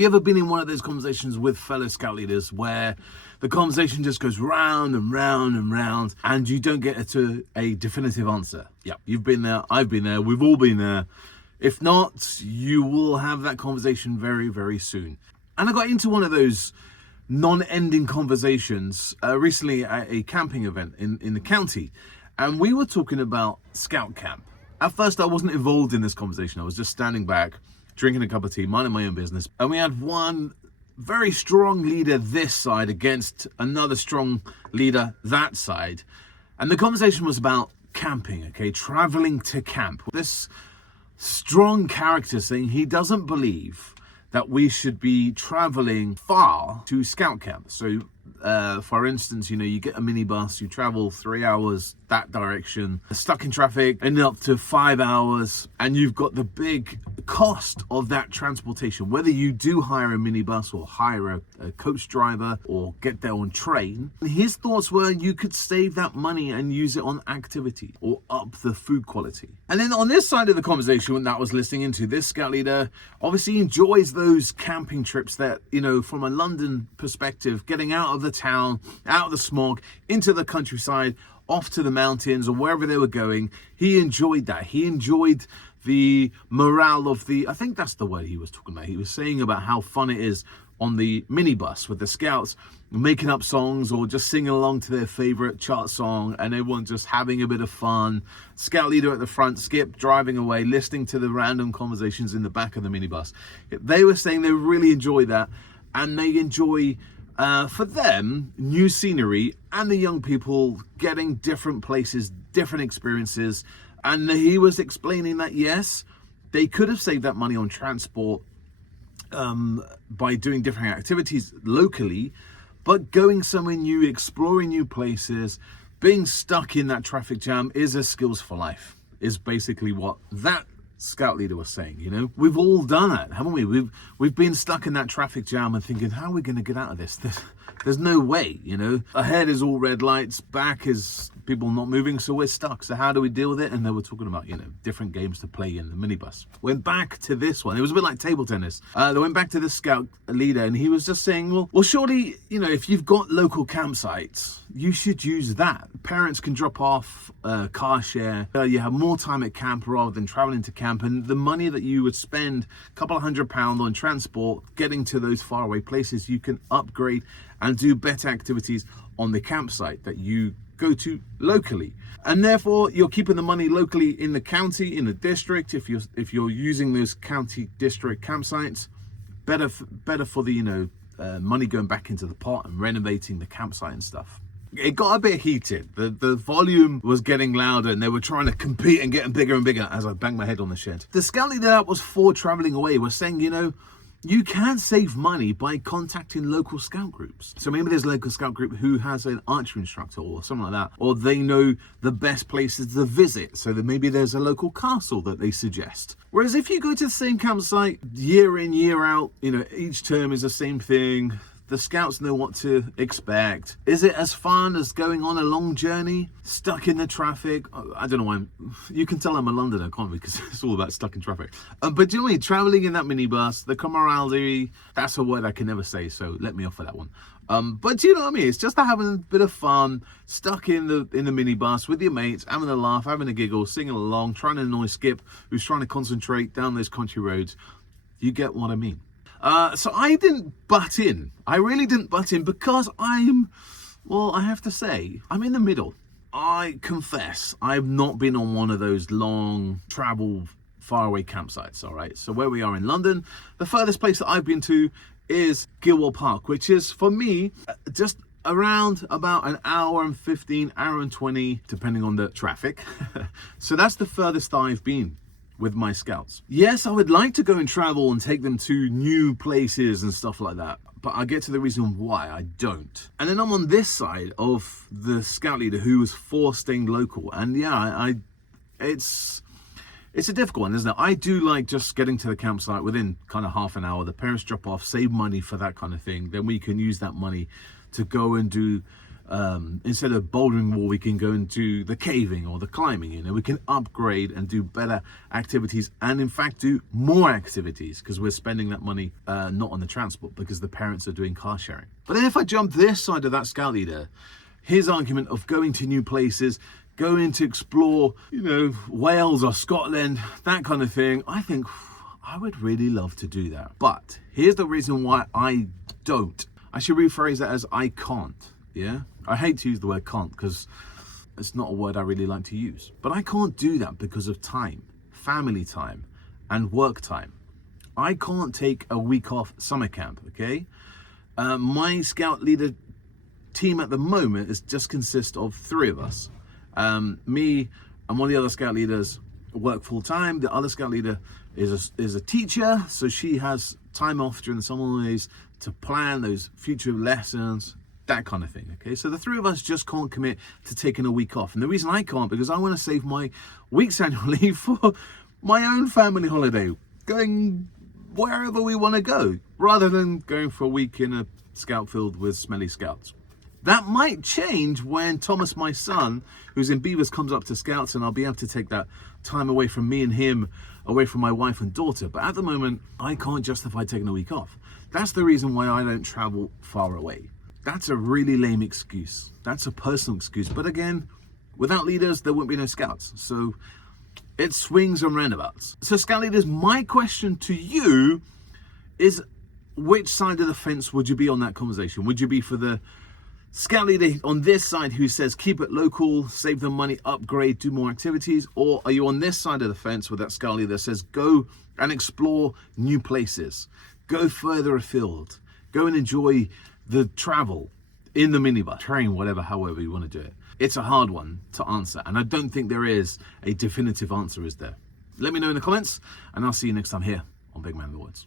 you ever been in one of those conversations with fellow scout leaders where the conversation just goes round and round and round and you don't get to a definitive answer? Yeah, you've been there, I've been there, we've all been there. If not, you will have that conversation very, very soon. And I got into one of those non-ending conversations recently at a camping event in the county, and we were talking about scout camp. At first I wasn't involved in this conversation. I was just standing back, drinking a cup of tea, minding my own business, and we had one very strong leader this side against another strong leader that side, and the conversation was about camping, okay, traveling to camp. This strong character saying he doesn't believe that we should be traveling far to scout camp. So for instance, you get a minibus, you travel 3 hours that direction, stuck in traffic, ended up to 5 hours, and you've got the big cost of that transportation. Whether you do hire a minibus or hire a coach driver or get there on train, his thoughts were you could save that money and use it on activity or up the food quality. And then on this side of the conversation, when that was listening into, this scout leader obviously enjoys those camping trips that, from a London perspective, getting out of the town, out of the smog, into the countryside, off to the mountains or wherever they were going. He enjoyed that. He enjoyed the morale of I think that's the word he was talking about. He was saying about how fun it is on the minibus with the scouts making up songs or just singing along to their favorite chart song and everyone just having a bit of fun. Scout leader at the front, Skip driving away, listening to the random conversations in the back of the minibus. They were saying they really enjoy that, and they enjoy for them, new scenery, and the young people getting different places, different experiences. And he was explaining that, yes, they could have saved that money on transport by doing different activities locally, but going somewhere new, exploring new places, being stuck in that traffic jam is a skills for life, is basically what that scout leader was saying. We've all done it, haven't we? We've been stuck in that traffic jam and thinking, how are we going to get out of this? There's no way. Ahead is all red lights, back is people not moving, so we're stuck. So how do we deal with it? And they were talking about different games to play in the minibus. Went back to this one. It was a bit like table tennis. They went back to the scout leader, and he was just saying, well surely if you've got local campsites, you should use that. Parents can drop off car share. You have more time at camp rather than traveling to camp, and the money that you would spend, a couple of £100 on transport getting to those faraway places, you can upgrade and do better activities on the campsite that you go to locally. And therefore you're keeping the money locally in the county, in the district. If you're using those county district campsites, better for the money going back into the pot and renovating the campsite and stuff. It got a bit heated. The volume was getting louder and they were trying to compete and getting bigger and bigger as I banged my head on the shed. The scout leader that was for traveling away was saying, you can save money by contacting local scout groups. So maybe there's a local scout group who has an archery instructor or something like that, or they know the best places to visit, so that maybe there's a local castle that they suggest. Whereas if you go to the same campsite year in, year out, each term is the same thing, the scouts know what to expect. Is it as fun as going on a long journey, stuck in the traffic? I don't know why you can tell I'm a Londoner, can't we? Because it's all about stuck in traffic. But do you know what I mean? Traveling in that minibus, the camaraderie, that's a word I can never say, so let me off for that one. But do you know what I mean? It's just having a bit of fun, stuck in the minibus with your mates, having a laugh, having a giggle, singing along, trying to annoy Skip, who's trying to concentrate down those country roads. You get what I mean? So I didn't butt in. I really didn't butt in because I have to say, I'm in the middle. I confess, I've not been on one of those long travel faraway campsites, all right? So where we are in London, the furthest place that I've been to is Gilwell Park, which is, for me, just around about an hour and 15, hour and 20, depending on the traffic. So that's the furthest I've been with my scouts. Yes, I would like to go and travel and take them to new places and stuff like that, but I get to the reason why I don't. And then I'm on this side of the scout leader who was for staying local. And yeah, it's a difficult one, isn't it? I do like just getting to the campsite within kind of half an hour. The parents drop off, save money for that kind of thing. Then we can use that money to go and do instead of bouldering wall, we can go into the caving or the climbing. You know, we can upgrade and do better activities, and in fact do more activities because we're spending that money not on the transport because the parents are doing car sharing. But then if I jump this side of that scout leader, his argument of going to new places, going to explore, you know, Wales or Scotland, that kind of thing, I think I would really love to do that. But here's the reason why I don't. I should rephrase that as I can't. Yeah, I hate to use the word can't because it's not a word I really like to use. But I can't do that because of time, family time, and work time. I can't take a week off summer camp, okay? My scout leader team at the moment just consists of 3 of us. Me and one of the other scout leaders work full time. The other scout leader is a teacher, so she has time off during the summer holidays to plan those future lessons, that kind of thing. Okay, so the 3 of us just can't commit to taking a week off, and the reason I can't because I want to save my week's annual leave for my own family holiday, going wherever we want to go, rather than going for a week in a scout field with smelly scouts. That might change when Thomas, my son, who's in Beavers, comes up to Scouts, and I'll be able to take that time away from me and him, away from my wife and daughter. But at the moment, I can't justify taking a week off. That's the reason why I don't travel far away. That's a really lame excuse. That's a personal excuse. But again, without leaders, there wouldn't be no Scouts. So it swings and roundabouts. So Scout leaders, my question to you is, which side of the fence would you be on that conversation? Would you be for the scout leader on this side who says keep it local, save them money, upgrade, do more activities? Or are you on this side of the fence with that scout leader that says go and explore new places, go further afield, go and enjoy the travel in the minibus, train, whatever, however you want to do it? It's a hard one to answer, and I don't think there is a definitive answer, is there? Let me know in the comments, and I'll see you next time here on Big Man in the Woods.